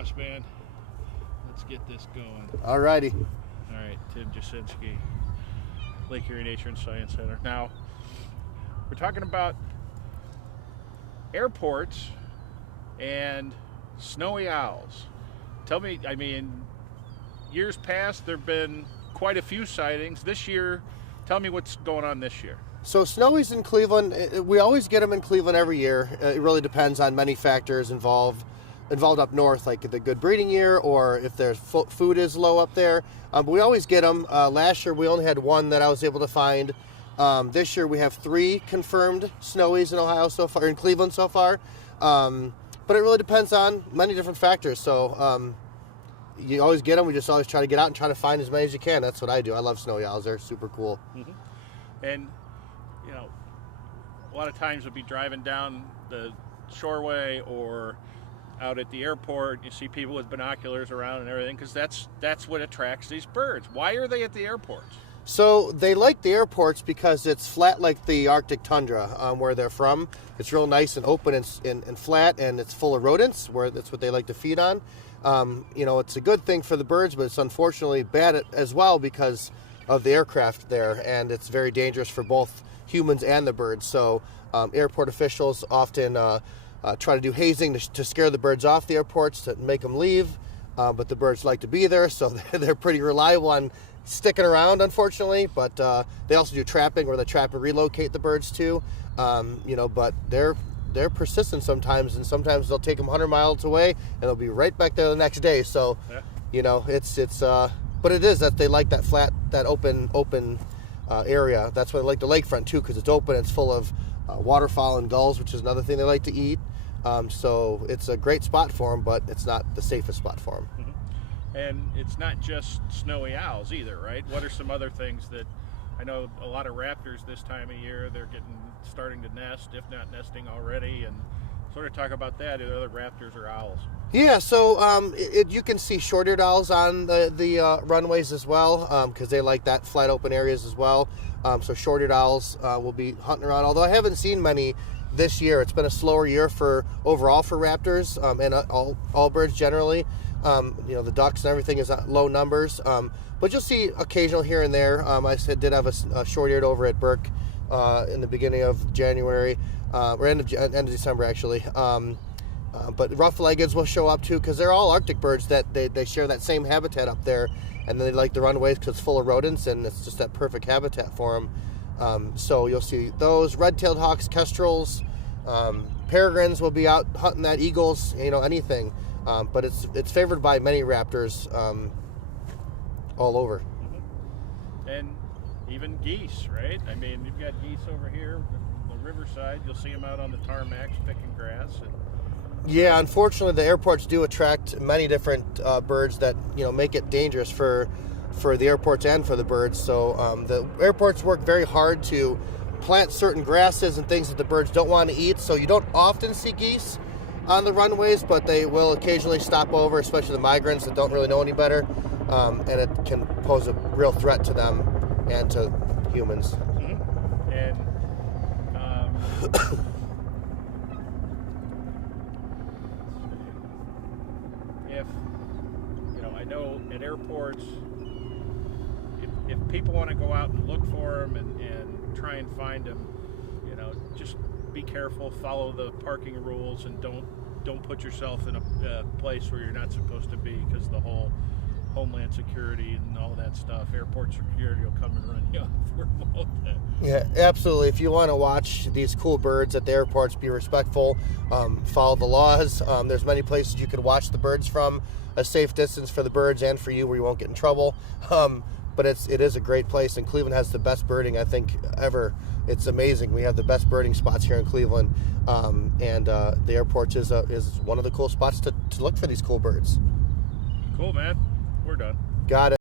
boss man. Let's get this going. All righty. All right, Tim Jasinski, Lake Erie Nature and Science Center. Now, we're talking about airports and snowy owls. Tell me, I mean, years past, there have been quite a few sightings. This year, tell me what's going on this year. So snowies in Cleveland, we always get them in Cleveland every year. It really depends on many factors involved up north, like the good breeding year or if there's food is low up there. But we always get them. Last year we only had one that I was able to find. This year we have 3 confirmed snowies in Ohio so far, in Cleveland so far. But it really depends on many different factors. So you always get them. We just always try to get out and try to find as many as you can. That's what I do. I love snowy owls. They're super cool. Mm-hmm. And, you know, a lot of times we'll be driving down the shoreway or out at the airport. You see people with binoculars around and everything because that's what attracts these birds. Why are they at the airports? So they like the airports because it's flat like the Arctic tundra where they're from. It's real nice and open and flat, and it's full of rodents, where that's what they like to feed on. You know, it's a good thing for the birds, but it's unfortunately bad as well because of the aircraft there, and it's very dangerous for both humans and the birds. So airport officials often try to do hazing to scare the birds off the airports, to make them leave, but the birds like to be there, so they're pretty reliable on sticking around, unfortunately. But they also do trapping, where they trap and relocate the birds too. You know, but they're persistent sometimes, and sometimes they'll take them 100 miles away and they'll be right back there the next day. So yeah. You know, it's but it is that they like that flat, that open area. That's why they like the lakefront too, because it's open. It's full of waterfowl and gulls, which is another thing they like to eat. So it's a great spot for them, but it's not the safest spot for them. Mm-hmm. And it's not just snowy owls either, right? What are some other things that, I know a lot of raptors this time of year, they're starting to nest, if not nesting already, and sort of talk about that, other raptors or owls. Yeah, so you can see short-eared owls on the runways as well, because they like that flat open areas as well. So short-eared owls will be hunting around, although I haven't seen many this year. It's been a slower year overall for raptors and all birds generally. You know, the ducks and everything is at low numbers, but you'll see occasional here and there. I did have a short-eared over at Burke in the beginning of January, or end of December actually. But rough-leggeds will show up too, because they're all Arctic birds that they share that same habitat up there, and they like the runways because it's full of rodents and it's just that perfect habitat for them. So you'll see those red-tailed hawks, kestrels, peregrines will be out hunting that, eagles, you know, anything. But it's favored by many raptors all over. Mm-hmm. And even geese, right? I mean, you've got geese over here, the riverside. You'll see them out on the tarmacs picking grass. Yeah, unfortunately, the airports do attract many different birds that, you know, make it dangerous for the airports and for the birds. So the airports work very hard to plant certain grasses and things that the birds don't want to eat. So you don't often see geese on the runways, but they will occasionally stop over, especially the migrants that don't really know any better, and it can pose a real threat to them and to humans. Mm-hmm. And if, you know, I know at airports, if people want to go out and look for them and try and find them, you know, just be careful, follow the parking rules, and don't put yourself in a place where you're not supposed to be, because the whole Homeland Security and all that stuff, airport security will come and run you off. Yeah, absolutely. If you want to watch these cool birds at the airports, be respectful, follow the laws. There's many places you could watch the birds from, a safe distance for the birds and for you, where you won't get in trouble. But it is a great place, and Cleveland has the best birding, I think, ever. It's amazing. We have the best birding spots here in Cleveland, and the airport is one of the cool spots to look for these cool birds. Cool, man. We're done. Got it.